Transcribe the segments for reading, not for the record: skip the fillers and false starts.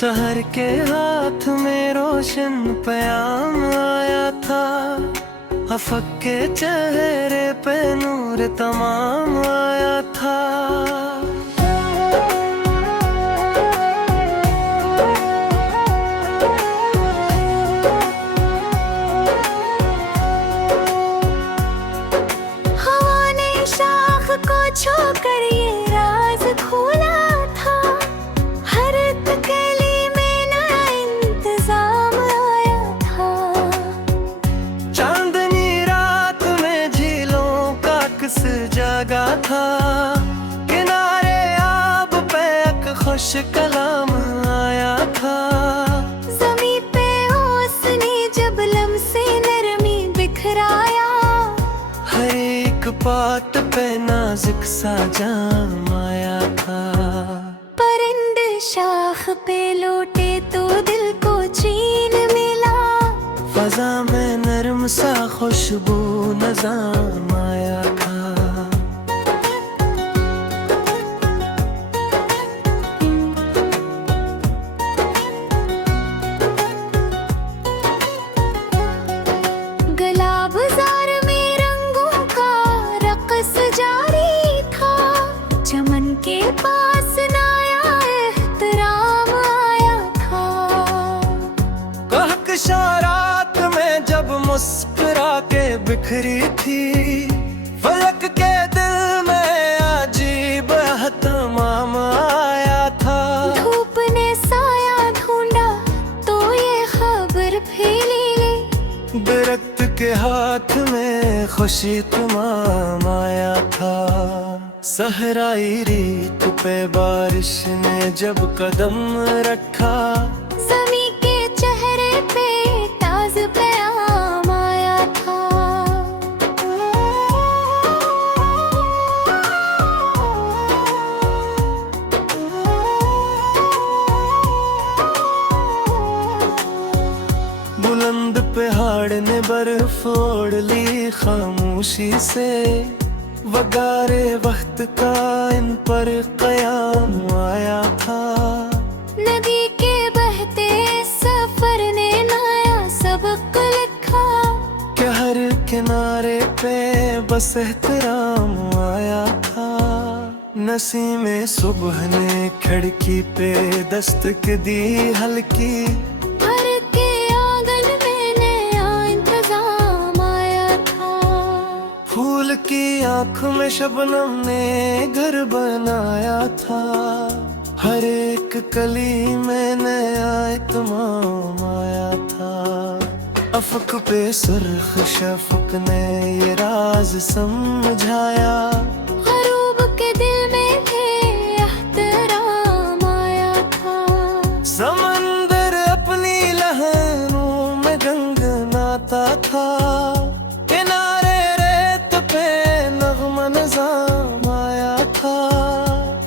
सहर के हाथ में रोशन प्याम आया था, अफक के चेहरे पे नूर तमाम आया था। हवा ने शाख को छूकर ये राज खोला था, हर तकली में नया इंतजाम आया था। चांदनी रात में झीलों का अक्स जागा था, किनारे आब पे एक खुश कलाम आया था। ज़मीं पे उसने जब लम्से नरमी बिखराया, हर एक पात पे नाजुक सा जाम आया था। परिंदे शाख पे लौटे तो दिल को चैन मिला, फजा में नरम सा खुशबू नज़ाम आया था। गला बाजार में रंगों का रक़्स जारी था, चमन के पास नया एहतराम आया था। कहकशारात में जब मुस्कुरा के बिखरी थी, फलक के दिल में अजीब एहतमाम आया था। धूप ने साया ढूंढा तो ये खबर फैली, दरख्त के हाथ में खुशी तमाम आया था। सहराई रीत पे बारिश ने जब कदम रखा, ज़मीं के चेहरे पे ताज़ प्याम आया था। बुलंद पहाड़ ने बर्फ ओढ़ ली खामोशी से, वगारे वक्त का इन पर कयाम आया था। नदी के बहते सफर ने नया सबक लिखा, कि हर किनारे पे बस एहतराम आया था। नसीमे सुबह ने खिड़की पे दस्तक दी हल्की, भर के आंगन में नया इंतजाम आया था। फूल की आँख में शबनम ने घर बनाया था, हर एक कली में नया इत्माम आया था। अफक पे सुर्ख शफक ने ये राज समझाया, ग़रूब के दिल में भी एहतराम आया था। समंदर अपनी लहरों में गंगनाता था, किनारे रेत पे नग़्मा निज़ाम आया था।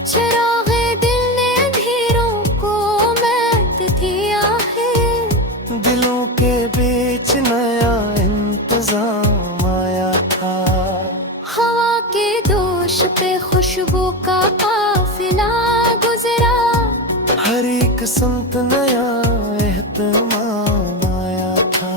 चिराग़े दिल ने अंधेरों को महक दिया है, दिलों के बीच नया इंतजाम आया था। हवा के दोष पे खुशबू का काफिला गुजरा, हर एक संत नया एहतमाम आया था।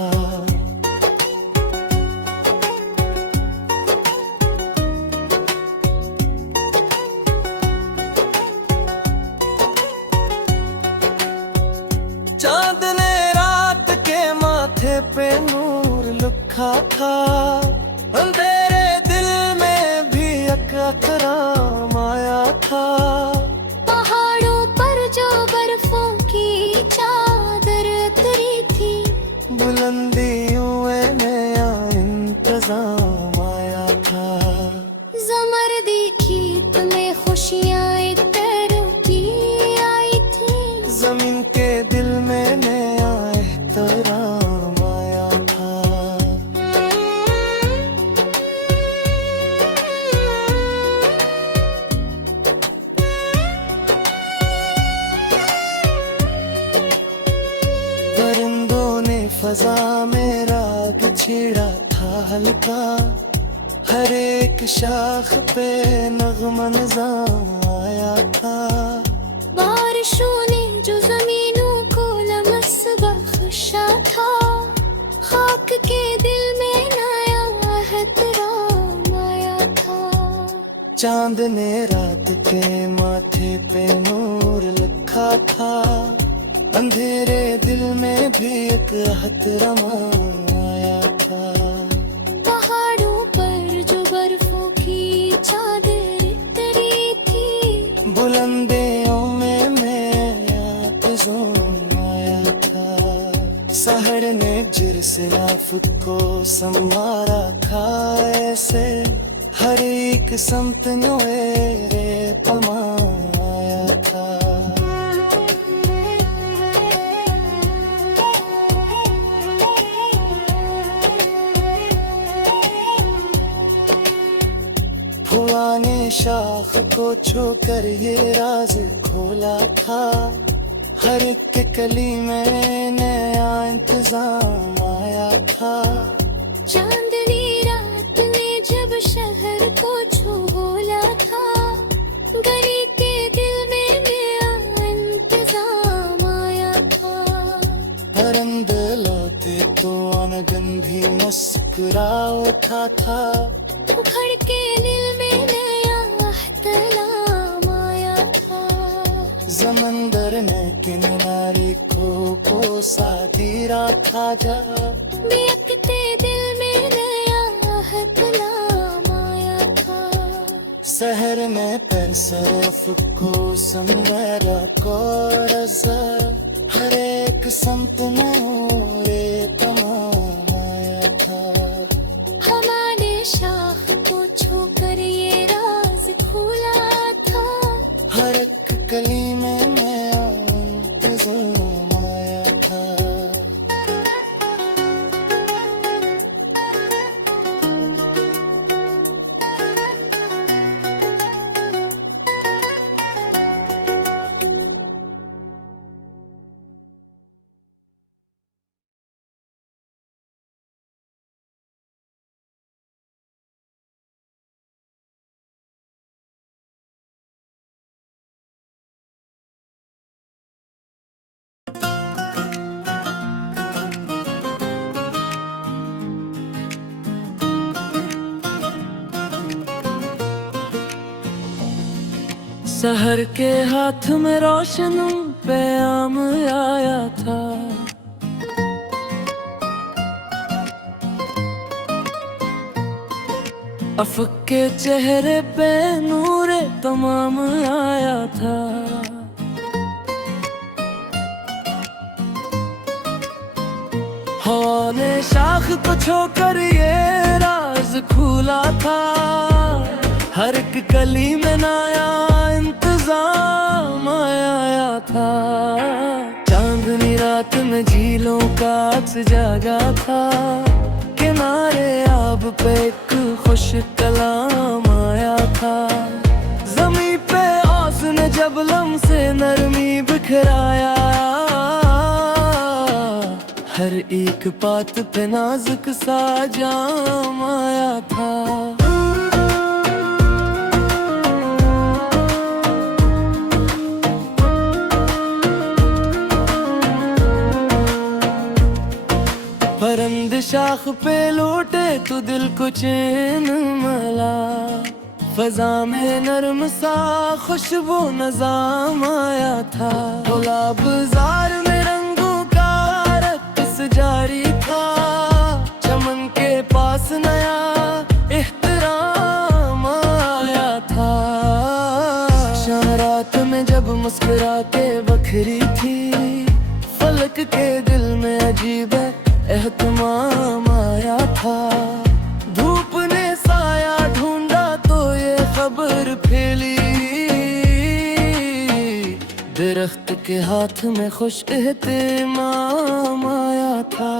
चांद ने रात के माथे पे नूर लिखा था, अंधेरे दिल में भी एक एहतराम आया था। पहाड़ों पर जो बर्फों की चादर उतरी थी, बुलंदियों में नया इंतजाम आया था। ज़मर्दी खेत में खुशियाँ एक तरक्की आई थी, जमीन के दिल में नया एहतराम आया था। परिंदों ने फजा में राग छेड़ा था हल्का, हर एक शाख पे नग़्मा निज़ाम आया था। बारिशों ने जो ज़मीनों गुस्सा था, खाक के दिल में नया एहतराम आया था। चांद ने रात के माथे पे नूर लिखा था, अंधेरे दिल में भी एक एहतराम आया था। पहाड़ों पर जो बर्फों की चादर तरी थी, बुलंदियों में मेरा ज़ोन आया था। सहर ने जिरसिलाफ को संवारा था ऐसे, हर एक समत नुएरे पमा आया था। फुआ ने शाख को छूकर ये राज खोला था, हर एक कली में नया इंतजाम आया था। चांदनी रात ने जब शहर को झोला था, गली के दिल में नया इंतजाम आया था। परंद लौटे तो अनगन भी मुस्कुरा उठा था, उखड़ के दिल में नया एहतराम आया था। समंदर ने किनारे को कोसा गिरा था, जा बेअक्ते दिल में नया एहतराम आया था। शहर में पैसरफ को समरा को रज़ा, हर एक समत नूरे तमाम आया था। हमारे शाख को छूकर ये राज खुला था, हर एक कली में नया इंतज़ाम आया था। सहर के हाथ में रोशन पैगाम आया था, अफक के चेहरे पे नूरे तमाम आया था। हौले शाख को छोकर ये राज खुला था, हर एक कली में नया इंतजाम आया था। चांदनी रात में झीलों का अक्स जागा था, किनारे आब पे एक खुश कलाम आया था। जमी पे औस ने जब लम्से नरमी बिखराया, हर एक बात पे नाजुक सा जाम आया था। परंद शाख पे लौटे तो दिल को चैन मिला, फजा में नरम सा खुशबू नज़ाम आया था। गुलाब जार में रंगों का रक्स जारी था, चमन के पास नया एहतराम आया था। शारात में जब मुस्कुरा के बखरी थी, फलक के दिल में अजीब एहतमाम आया था। धूप ने साया ढूंढा तो ये खबर फैली, दरख्त के हाथ में खुश एहतमाम आया था।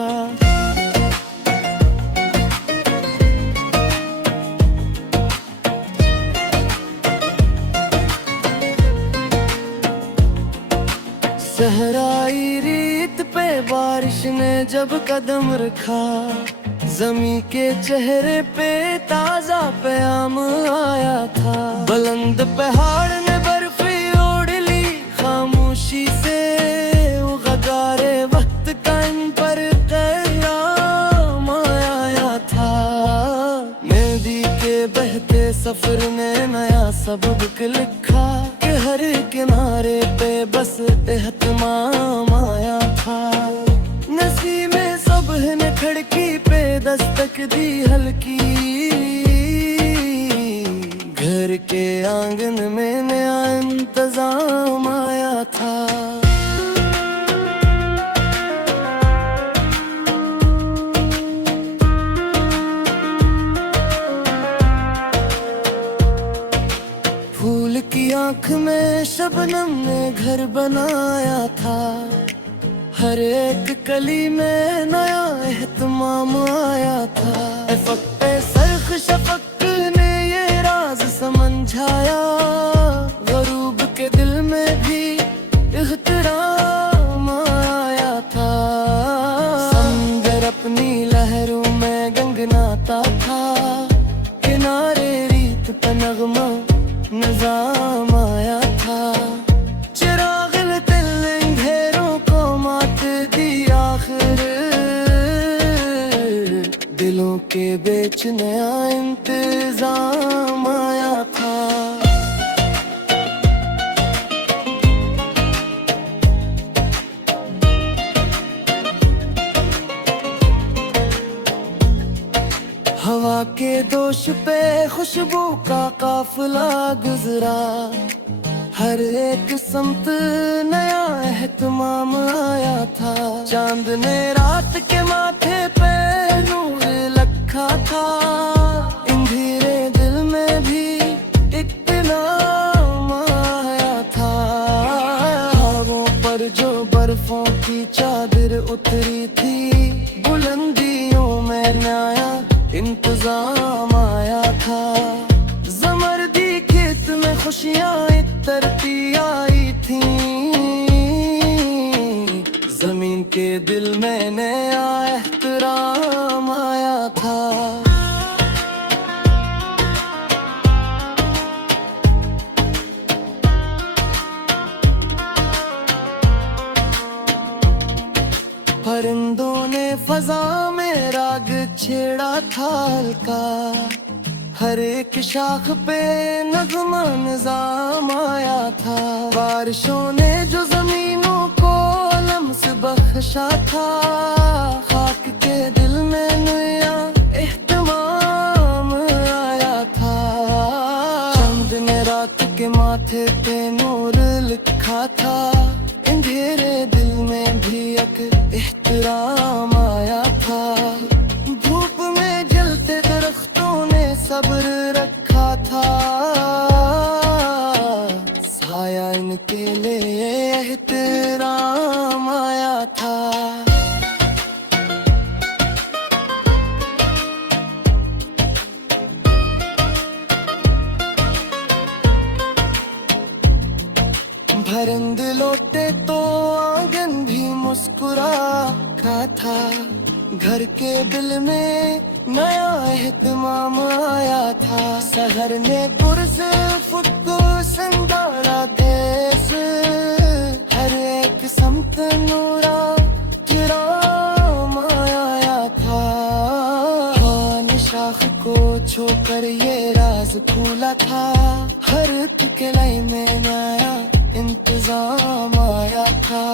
सहराई रीत पे बारिश ने जब कदम रखा, जमी के चेहरे पे ताजा प्याम आया था। बुलंद पहाड़ ने बर्फी ओढ़ ली खामोशी से, वो गगारे वक्त का सफर ने नया सबक लिखा कि हर किनारे पे बस एहतमाम आया था। नसीब में सब ने खिड़की पे दस्तक दी हल्की, घर के आंगन में नया इंतजाम आया था। फूल की आंख में शबनम ने घर बनाया था, हर एक कली में नया एहतमाम आया था। फक्ते सरख शफक ने ये राज समझाया, गरूब के दिल में भी इख्तिराम आया था। समंदर अपनी लहरों में गंगनाता था, किनारे रीत पे नगमा निजाम आया था। चिराग तिल अंधेरों को मात दी आखिर, दिलों के बीच नया इंतजाम आया था। हवा के दोष पे खुशबू का काफिला गुजरा, हर एक समत नया एहतमाम आया था। चांद ने रात के माथे पे नूर रखा था, अंधेरे दिल में भी एक नाम आया था। हवाओं पर जो बर्फों की चादर उतरी थी, बुलंदियों में नया इंतजाम आया था। जमरदी खेत में खुशियाँ इतरती आई थी, जमीन के दिल में नया एहतराम आया था। परिंदों ने फजा में राग छेड़ा था हल्का, हर एक शाख पे नगमा निजाम आया था। बारिशों ने जो जमीनों को लम्स बख्शा था, खाक के दिल में नया एहतमाम आया था। चंद ने रात के माथे पे नूर लिखा था, अंधेरे दिल में भी एक एहतराम आया था। धूप में जलते दरख्तों ने सब्र रखा था, साया इनके लिए एहतराम आया था। परिंद लौटे तो आंगन भी मुस्कुरा का था, घर के दिल में नया एहतमाम आया था। शहर ने पुरज फुटको संदारा देश, हर एक समत नूरा किराम आया था। खान शाख को छोकर ये राज खुला था, हर एक कलाई में नया इंतजाम आया था।